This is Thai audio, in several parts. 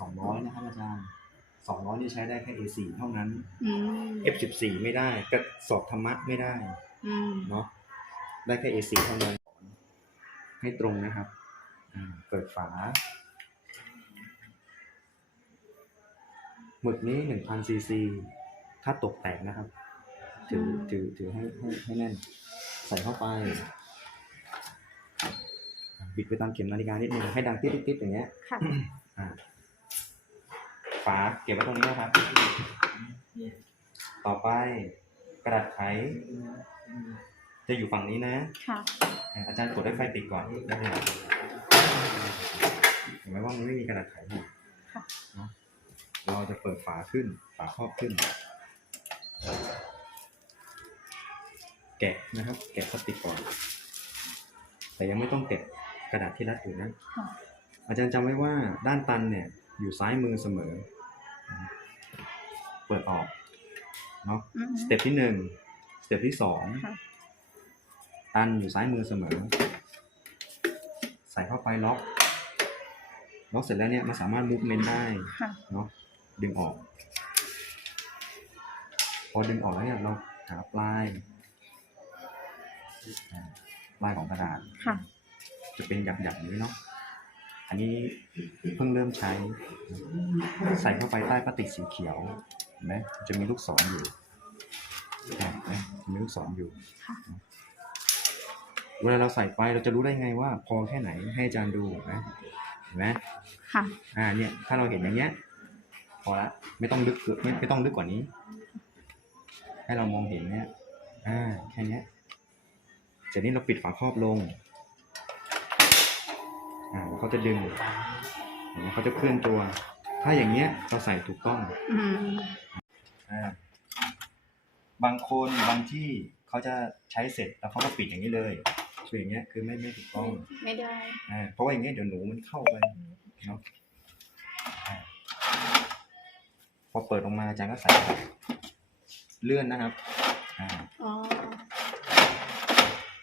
สองร้อยนะครับอาจารย์สองร้อยนี่ใช้ได้แค่ A4 เท่านั้น อืม F14 ไม่ได้กระสอบธรรมะไม่ได้อืม เนาะได้แค่ A4 เท่านั้นให้ตรงนะครับอ่าเปิดฝาหมึกนี้หนึ่งพันซีซีถ้าตกแตกนะครับ ถือถือถือให้ให้ให้แน่น ใส่เข้าไปบิดไปตามเข็มนาฬิกานิดนึงให้ดังติ๊ดติ๊ดๆอย่างเงี้ย ค่ะ อ่า ฝาเก็บไว้ตรงนี้นะครับ ต่อไปกระดาษไข จะอยู่ฝั่งนี้นะ ค่ะอ่าอาจารย์กดให้ไฟติดก่อนได้ไหมเห็นไหมว่ามันไม่มีกระดาษไขอยู่ค่ะเนาะเราจะเปิดฝาขึ้น ฝาครอบขึ้น แกะนะครับ แกะพลาสติกก่อน แต่ยังไม่ต้องแกะกระดาษที่รัดอยู่นะค่ะอาจารย์จำไว้ว่าด้านตันเนี่ยอยู่ซ้ายมือเสมอ เปิดออกเนาะอืมสเต็ปที่หนึ่งสเต็ปที่สองค่ะตันอยู่ซ้ายมือเสมอ ใส่เข้าไปล็อก ล็อกเสร็จแล้วเนี่ยมันสามารถมูฟเมนต์ได้ ค่ะ เนาะดึงออก พอดึงออกแล้วเนี่ยเราหาปลายอ่าปลายของกระดาษค่ะ จะเป็นหยักๆอย่างนี้เนาะอันนี้เพิ่งเริ่มใช้ ใส่เข้าไปใต้พลาสติกสีเขียวเห็น ไหมจะมีลูกศรอยู่เห็นไหมมีลูกศรอยู่ค่ะเวลาเราใส่ไปเราจะรู้ได้ไงว่า พอแค่ไหนให้อาจารย์ดูเห็นไหมเห็นไหมค่ะอ่าเนี่ย ถ้าเราเห็นอย่างเงี้ย พอละไม่ต้องลึกเกินไม่ไม่ต้องลึกกว่านี้ ให้เรามองเห็นเนี่ยอ่าแค่เนี้ยเสร็จนี้เราปิดฝาครอบลงอ่าแล้วเขาจะดึงเห็นไหมเขาจะเคลื่อนตัว ถ้าอย่างเงี้ยเราใส่ถูกต้องอืมอ่าบางคนบางที่เขาจะใช้เสร็จแล้วเขาก็ปิดอย่างนี้เลยคืออย่างเงี้ยคือไม่ไม่ถูกต้องไม่ได้อ่าเพราะว่าอย่างเงี้ยเดี๋ยวหนูมันเข้าไปเนาะอ่าพอเปิดออกมาอาจารย์ก็ใส่เลื่อนนะครับอ่าอ๋อ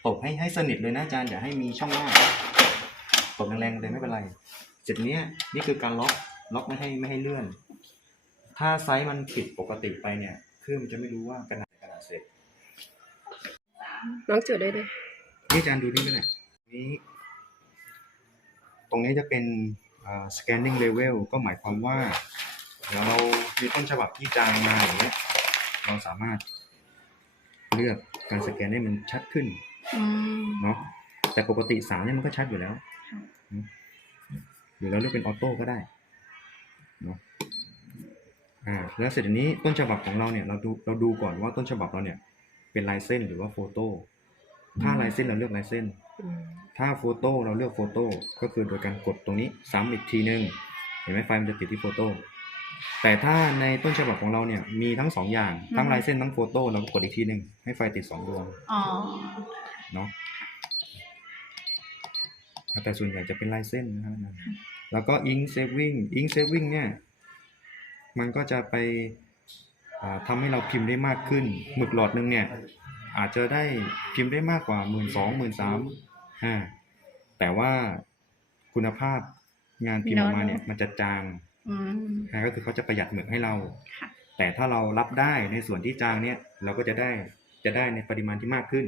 ตบให้ให้สนิทเลยนะอาจารย์อย่าให้มีช่องว่างตบแรงๆเลยไม่เป็นไรเสร็จเนี้ยนี่คือการล็อก ล็อกไม่ให้ไม่ให้เลื่อน ถ้าไซส์มันผิดปกติไปเนี่ยเครื่องมันจะไม่รู้ว่ากระดาษกระดาษเสร็จน้องจุดได้เลยนี่อาจารย์ดูนี่ก็ได้นี้ ตรงนี้จะเป็นอ่า scanning level ก็หมายความว่าเดี๋ยวเรามีต้นฉบับที่จางมาอย่างเงี้ยเราสามารถเลือกการสแกนให้มันชัดขึ้นอืมเนาะแต่ปกติสามเนี่ยมันก็ชัดอยู่แล้วค่ะเนอะหรือเราเลือกเป็นออโต้ก็ได้ เนาะอ่าแล้วเสร็จอันนี้ต้นฉบับของเราเนี่ยเราดูเราดูก่อนว่าต้นฉบับเราเนี่ย เป็นลายเส้นหรือว่าโฟโต้ถ้าลายเส้นเราเลือกลายเส้นอืมถ้าโฟโต้เราเลือกโฟโต้ก็คือโดยการกดตรงนี้ซ้ำอีกทีนึงเห็นไหมไฟมันจะติดที่โฟโต้แต่ถ้าในต้นฉบับของเราเนี่ยมีทั้งสองอย่างทั้งลายเส้นทั้งโฟโต้เราก็กดอีกทีหนึ่งให้ไฟติดสองดวงอ๋อเนาะ แต่ส่วนใหญ่จะเป็นลายเส้นนะครับแล้วก็อิงเซฟวิ่งอิงเซฟวิ่งเนี่ย มันก็จะไปอ่าทำให้เราพิมพ์ได้มากขึ้น หมึกหลอดหนึงเนี่ย อาจจะได้พิมพ์ได้มากกว่าหมื่นสองหมื่นสามอ่าแต่ว่าคุณภาพงานพิมพ์ออกมาเนี่ย มันจะจางอืมนะก็คือเขาจะประหยัดหมึกให้เราค่ะแต่ถ้าเรารับได้ในส่วนที่จางเนี่ย เราก็จะได้จะได้ในปริมาณที่มากขึ้น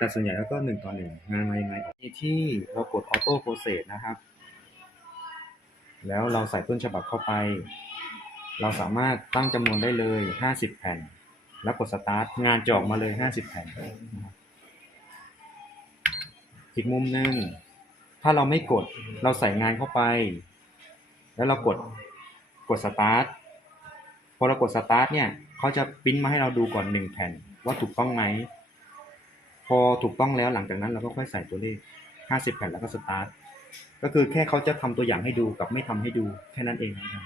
แต่ส่วนใหญ่แล้วก็หนึ่งต่อหนึ่งงานมายังไงมีที่เรากดออโต้โปรเซสนะครับ แล้วเราใส่ต้นฉบับเข้าไป เราสามารถตั้งจำนวนได้เลยห้าสิบแผ่น แล้วกดสตาร์ทงานจอกมาเลยห้าสิบแผ่นอีกมุมหนึ่งถ้าเราไม่กดเราใส่งานเข้าไป แล้วเรากดกดสตาร์ทพอเรากดสตาร์ทเนี่ยเขาจะปริ้นมาให้เราดูก่อนหนึ่งแผ่นว่าถูกต้องไหม พอถูกต้องแล้วหลังจากนั้นเราก็ค่อยใส่ตัวเลขห้าสิบแผ่นแล้วก็สตาร์ทก็คือแค่เขาจะทำตัวอย่างให้ดูกับไม่ทำให้ดูแค่นั้นเองนะครับ